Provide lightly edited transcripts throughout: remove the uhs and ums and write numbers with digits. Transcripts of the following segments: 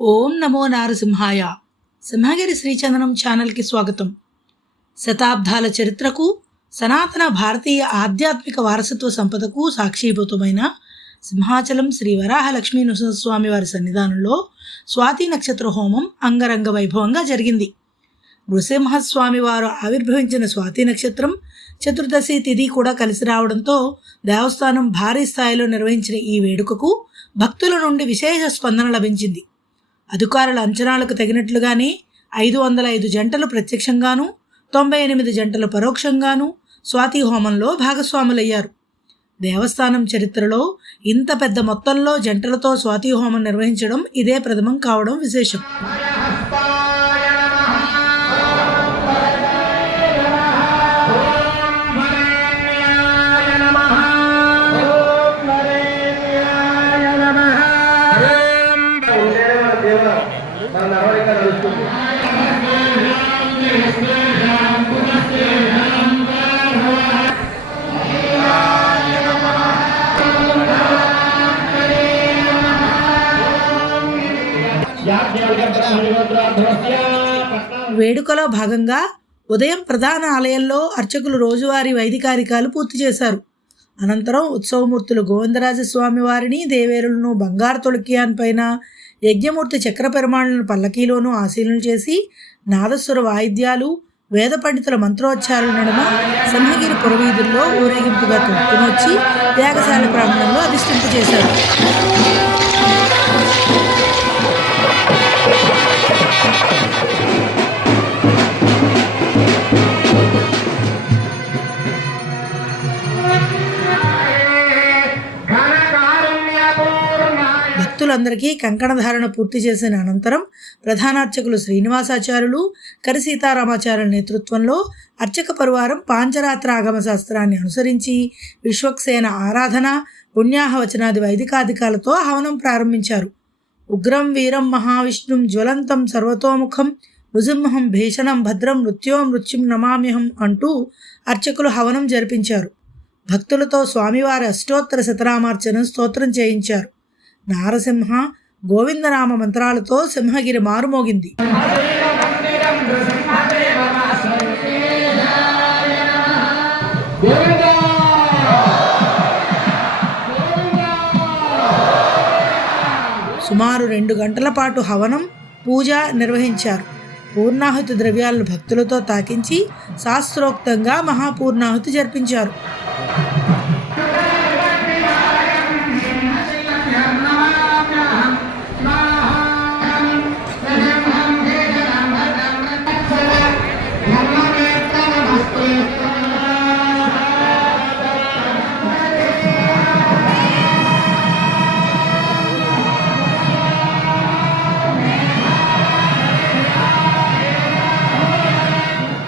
ఓం నమో నారసింహాయ. సింహగిరి శ్రీచందనం ఛానల్కి స్వాగతం. శతాబ్దాల చరిత్రకు, సనాతన భారతీయ ఆధ్యాత్మిక వారసత్వ సంపదకు సాక్షీభూతమైన సింహాచలం శ్రీ వరాహలక్ష్మీ నృసింహస్వామి వారి సన్నిధానంలో స్వాతి నక్షత్ర హోమం అంగరంగ వైభవంగా జరిగింది. నృసింహస్వామి వారు ఆవిర్భవించిన స్వాతి నక్షత్రం చతుర్దశి తిథి కూడా కలిసి రావడంతో దేవస్థానం భారీ స్థాయిలో నిర్వహించిన ఈ వేడుకకు భక్తుల నుండి విశేష స్పందన లభించింది. అధికారుల అంచనాలకు తగినట్లుగానే 505 జంటలు ప్రత్యక్షంగాను 98 జంటలు పరోక్షంగాను స్వాతి హోమంలో భాగస్వాములయ్యారు. దేవస్థానం చరిత్రలో ఇంత పెద్ద మొత్తంలో జంటలతో స్వాతి హోమం నిర్వహించడం ఇదే ప్రథమం కావడం విశేషం. వేడుకలో భాగంగా ఉదయం ప్రధాన ఆలయంలో అర్చకులు రోజువారీ వైదికారికాలు పూర్తి చేశారు. అనంతరం ఉత్సవమూర్తులు గోవిందరాజస్వామి వారిని, దేవేరులను బంగారు తొలికియాన్ పైన, యజ్ఞమూర్తి చక్ర పెరుమాళ్లను పల్లకీలోనూ ఆశీలన చేసి నాదస్వర వాయిద్యాలు, వేద పండితుల మంత్రోచ్చారణ నడుమ సింహగిరి పురవీధుల్లో ఊరేగింపుగా తొట్టునొచ్చి యాగశాల ప్రాంగణంలో అధిష్ఠింపచేశారు. భక్తులందరికీ కంకణధారణ పూర్తి చేసిన అనంతరం ప్రధానార్చకులు శ్రీనివాసాచార్యులు, కరి సీతారామాచార్యుల నేతృత్వంలో అర్చక పరివారం పాంచరాత్ర ఆగమ శాస్త్రాన్ని అనుసరించి విశ్వక్సేన ఆరాధన, పుణ్యాహవచనాది వైదికాధికాలతో హవనం ప్రారంభించారు. ఉగ్రం వీరం మహావిష్ణుం జ్వలంతం సర్వతోముఖం నృసింహం భీషణం భద్రం మృత్యుం నమామ్యహం అంటూ అర్చకులు హవనం జరిపించారు. భక్తులతో స్వామివారి అష్టోత్తర శతనామార్చన స్తోత్రం చేయించారు. నారసింహ గోవిందనామ మంత్రాలతో సింహగిరి మారుమోగింది. సుమారు 2 గంటల పాటు హవనం, పూజ నిర్వహించారు. పూర్ణాహుతి ద్రవ్యాలను భక్తులతో తాకించి శాస్త్రోక్తంగా మహాపూర్ణాహుతి జరిపించారు.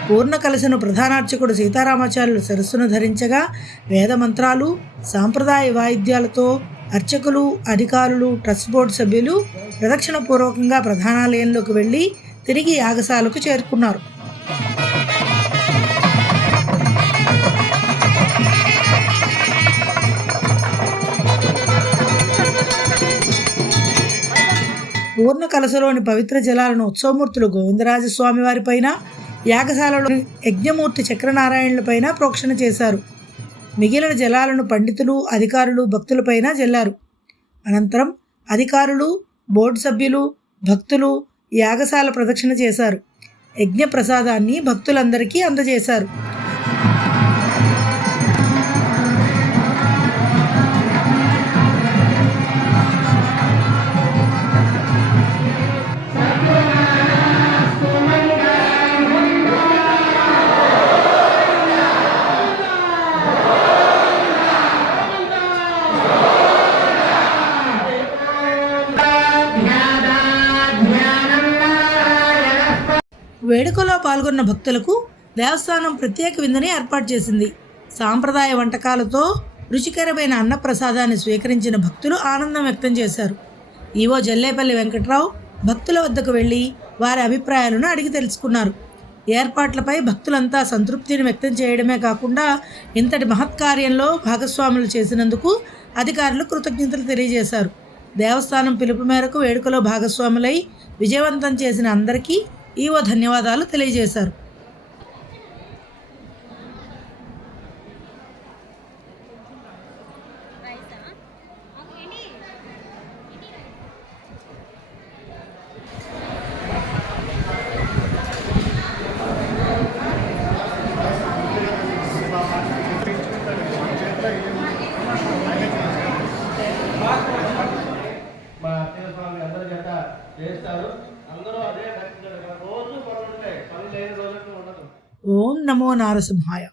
పూర్ణ కలశను ప్రధానార్చకుడు సీతారామాచార్యులు శిరస్సును ధరించగా వేద మంత్రాలు, సాంప్రదాయ వాయిద్యాలతో అర్చకులు, అధికారులు, ట్రస్ట్ బోర్డు సభ్యులు ప్రదక్షిణపూర్వకంగా ప్రధానాలయంలోకి వెళ్ళి తిరిగి యాగశాలకు చేరుకున్నారు. పూర్ణ కలశలోని పవిత్ర జలాలను ఉత్సవమూర్తులు గోవిందరాజస్వామి వారిపైన, యాగశాలలోని యజ్ఞమూర్తి చక్రనారాయణులపైన ప్రోక్షణ చేశారు. మిగిలిన జలాలను పండితులు, అధికారులు, భక్తులపైన జల్లారు. అనంతరం అధికారులు, బోర్డు సభ్యులు, భక్తులు యాగశాల ప్రదక్షిణ చేశారు. యజ్ఞ ప్రసాదాన్ని భక్తులందరికీ అందజేశారు. వేడుకలో పాల్గొన్న భక్తులకు దేవస్థానం ప్రత్యేక విందుని ఏర్పాటు చేసింది. సాంప్రదాయ వంటకాలతో రుచికరమైన అన్నప్రసాదాన్ని స్వీకరించిన భక్తులు ఆనందం వ్యక్తం చేశారు. ఈవో జల్లేపల్లి వెంకట్రావు భక్తుల వద్దకు వెళ్ళి వారి అభిప్రాయాలను అడిగి తెలుసుకున్నారు. ఏర్పాట్లపై భక్తులంతా సంతృప్తిని వ్యక్తం చేయడమే కాకుండా ఇంతటి మహత్కార్యంలో భాగస్వాములు చేసినందుకు అధికారులు కృతజ్ఞతలు తెలియజేశారు. దేవస్థానం పిలుపు మేరకు వేడుకలో భాగస్వాములై విజయవంతం చేసిన అందరికీ ఈవో ధన్యవాదాలు తెలియజేశారు. మా అత్తయ్య స్వామి అందరి చేత చేస్తారు. అందరూ అదే రోజు పనులు ఉంటాయి, పని లేని రోజులు ఉండదు. ఓం నమో నారసింహాయ.